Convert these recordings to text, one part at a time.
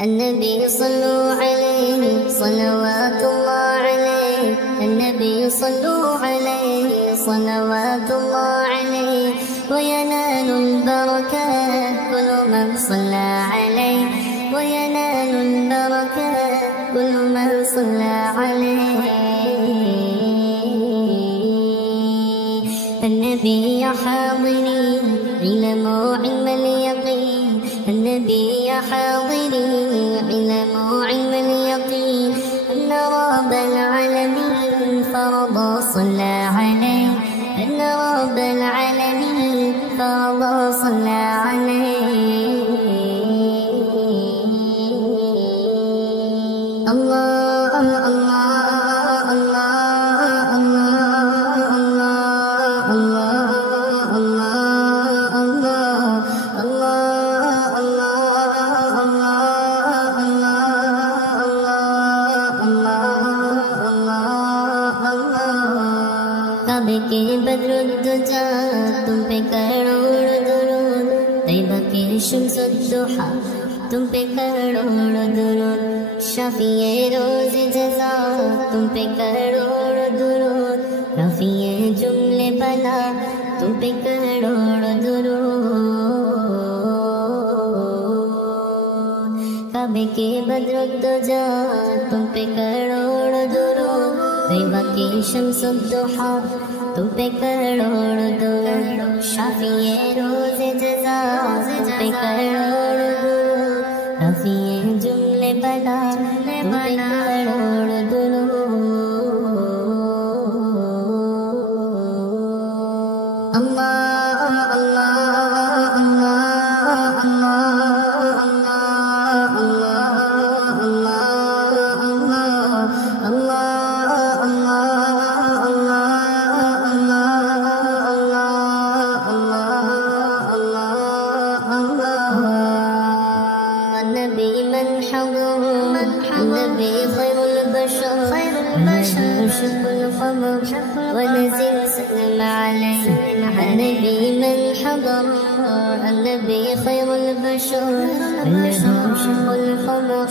النبي صلوا عليه صلوات الله عليه، النبي صلوا عليه صلوات الله عليه، وينال البركات كل من صلى عليه، وينال البركات كل من صلى عليه. النبي يا حاضرين علموا علم اليقين، النبي يا حاضرين علموا علم اليقين، أن رب العالمين فرض صلى عليه، أن رب العالمين فرض صلى عليه. الله الله الله الله کعبے کے بدر الدجا تم پہ کروڑ درود، طیبہ کے شمس الضحا تم پہ کروڑ درود، شافع روز جزا تم پہ کروڑ درود، رفیع جملے بلا تم پہ کروڑ درود. کعبے کے بدر الدجا تم پہ کروڑ درود، طیبہ کی شمس الضحا تم پہ کروڑ درود، شافع روز جزا تم پہ کروڑ درود، رفیع جملے بلا تم پہ کروڑ درود. اللہ اللہ اللہ النبي خير البشر، شق القمر ونزل سلم عليه. النبي من حضر، النبي خير البشر، شق القمر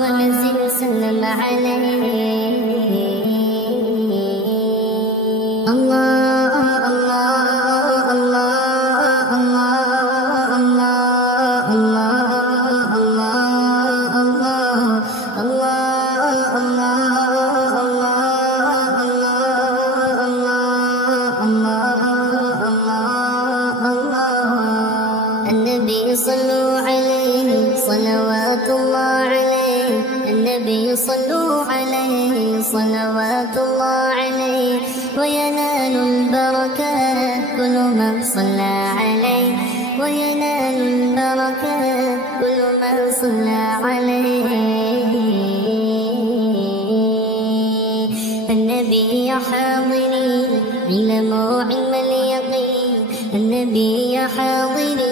ونزل سلم عليه. الله الله الله النبي صلوا عليه صلوات الله عليه، النبي صلوا عليه صلوات الله عليه، وينال البركات كل من صلى عليه، وينال البركات كل من صلى عليه. النبي يا حاضرين علموا علم اليقين، النبي يا حاضرين